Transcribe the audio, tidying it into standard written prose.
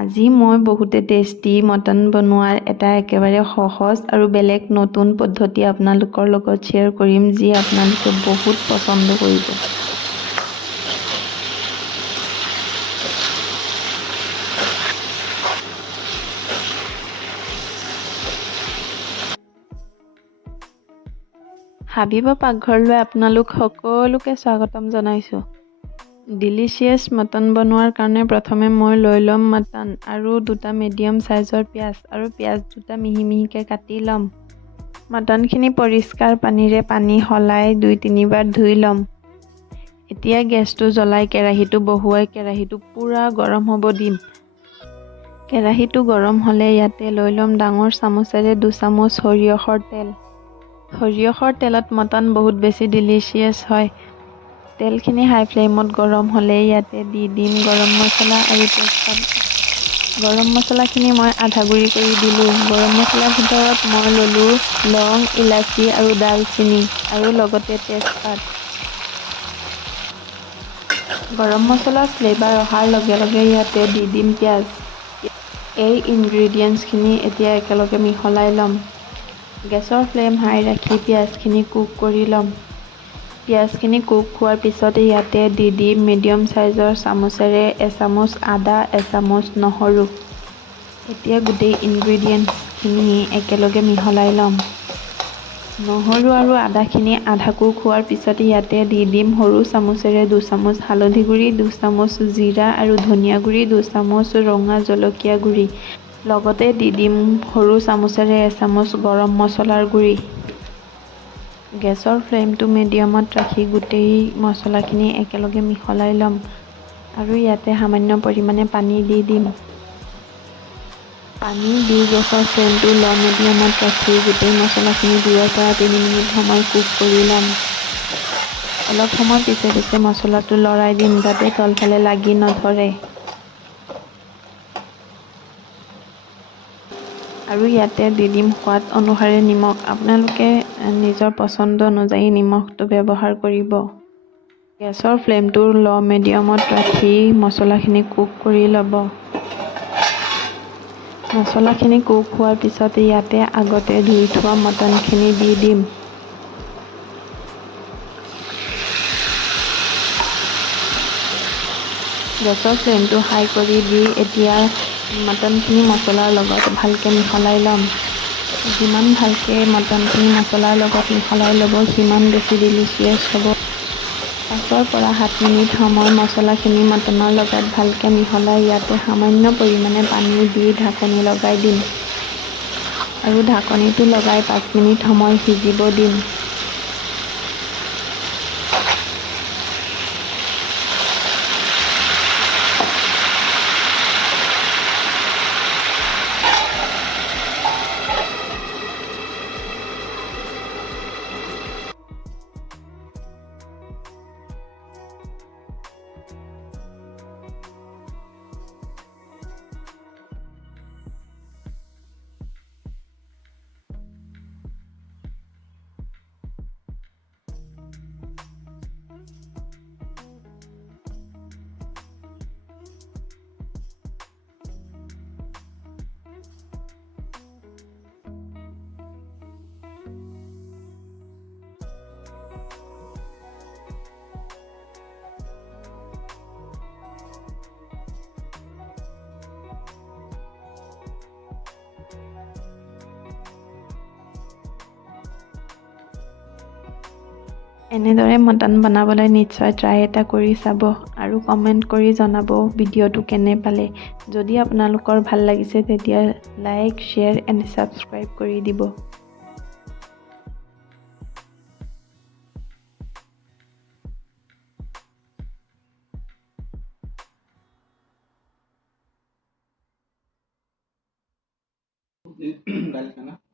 আজি মই বহুতে টেষ্টি মটন বনোৱাৰ এটা একেবাৰে সহজ আৰু বেলেগ নতুন পদ্ধতি আপোনালোকৰ লগত শ্বেয়াৰ কৰিম, যি আপোনালোকে বহুত পচন্দ কৰিব। হাবিবা পাকঘৰলৈ আপোনালোক সকলোকে স্বাগতম জনাইছোঁ। ডিলিচিয়াছ মটন বনোৱাৰ কাৰণে প্ৰথমে মই লৈ ল'ম মটন আৰু 2টা মিডিয়াম চাইজৰ পিঁয়াজ আৰু পিঁয়াজ 2টা মিহি মিহিকৈ কাটি ল'ম। মটনখিনি পৰিষ্কাৰ পানীৰে পানী সলাই 2-3 বাৰ ধুই ল'ম। এতিয়া গেছটো জ্বলাই কেৰাহীটো বহুৱাই কেৰাহীটো পূৰা গৰম হ'ব দিম। কেৰাহীটো গৰম হ'লে ইয়াতে লৈ ল'ম ডাঙৰ চামুচেৰে 2 চামুচ সৰিয়হৰ তেল। সৰিয়হৰ তেলত মটন বহুত বেছি ডিলিচিয়াছ হয়। তেলখিনি হাই ফ্লেমত গৰম হ'লে ইয়াতে দি দিম গৰম মছলা আৰু তেজপাত। গৰম মছলাখিনি মই আধা গুড়ি কৰি দিলোঁ। গৰম মছলাৰ ভিতৰত মই ল'লোঁ লং, ইলাচি আৰু ডালচেনি আৰু লগতে তেজপাত। গৰম মছলাৰ ফ্লেভাৰ অহাৰ লগে লগে ইয়াতে দি দিম পিঁয়াজ। এই ইনগ্ৰিডিয়েণ্টছখিনি এতিয়া একেলগে মিহলাই ল'ম। গেছৰ ফ্লেম হাই ৰাখি পিঁয়াজখিনি কুক কৰি ল'ম। পিঁয়াজখিনি কুক হোৱাৰ পিছত ইয়াতে দি দিম মিডিয়াম চাইজৰ চামুচেৰে এচামুচ আদা, এচামুচ নহৰু। এতিয়া গোটেই ইনগ্ৰিডিয়েণ্টছখিনি একেলগে মিহলাই ল'ম। নহৰু আৰু আদাখিনি আধা কুক হোৱাৰ পিছত ইয়াতে দি দিম সৰু চামুচেৰে 2 চামুচ হালধি গুড়ি, 2 চামুচ জিৰা আৰু ধনিয়া গুড়ি, 2 চামুচ ৰঙা জলকীয়া গুড়ি। লগতে দি দিম সৰু চামুচেৰে এচামুচ গৰম মছলাৰ গুড়ি। গেছৰ ফ্লেমটো মিডিয়ামত ৰাখি গোটেই মছলাখিনি একেলগে মিহলাই ল'ম আৰু ইয়াতে সামান্য পৰিমাণে পানী দি দিম। পানী দি গেছৰ ফ্লেমটো ল' মিডিয়ামত ৰাখি গোটেই মছলাখিনি 2ৰ পৰা 3 মিনিট সময় কুক কৰি ল'ম। অলপ সময় পিছে পিছে মছলাটো লৰাই দিম যাতে তলফালে লাগি নধৰে। আৰু ইয়াতে দি দিম সোৱাদ অনুসাৰে নিমখ। আপোনালোকে নিজৰ পচন্দ অনুযায়ী নিমখটো ব্যৱহাৰ কৰিব। গেছৰ ফ্লেমটো ল' মিডিয়ামত ৰাখি মছলাখিনি কুক কৰি ল'ব। মছলাখিনি কুক হোৱাৰ পিছত ইয়াতে আগতে ধুই থোৱা মটনখিনি দি দিম। গেছৰ ফ্লেমটো হাই কৰি দি এতিয়া মটনখিনি মছলাৰ লগত ভালকৈ মিহলাই ল'ম। যিমান ভালকৈ মটনখিনি মছলাৰ লগত মিহলাই ল'ব সিমান বেছি ডিলিচিয়াছ হ'ব। 5ৰ পৰা 7 মিনিট সময় মছলাখিনি মটনৰ লগত ভালকৈ মিহলাই ইয়াতে সামান্য পৰিমাণে পানী দি ঢাকনি লগাই দিম আৰু ঢাকনিটো লগাই 5 মিনিট সময় সিজিব দিম। এনেদৰে মটন বনাবলৈ নিশ্চয় ট্ৰাই এটা কৰি চাব আৰু কমেণ্ট কৰি জনাব ভিডিঅ'টো কেনে পালে। যদি আপোনালোকৰ ভাল লাগিছে তেতিয়া লাইক, শ্বেয়াৰ এণ্ড ছাবস্ক্ৰাইব কৰি দিব। गाली खाना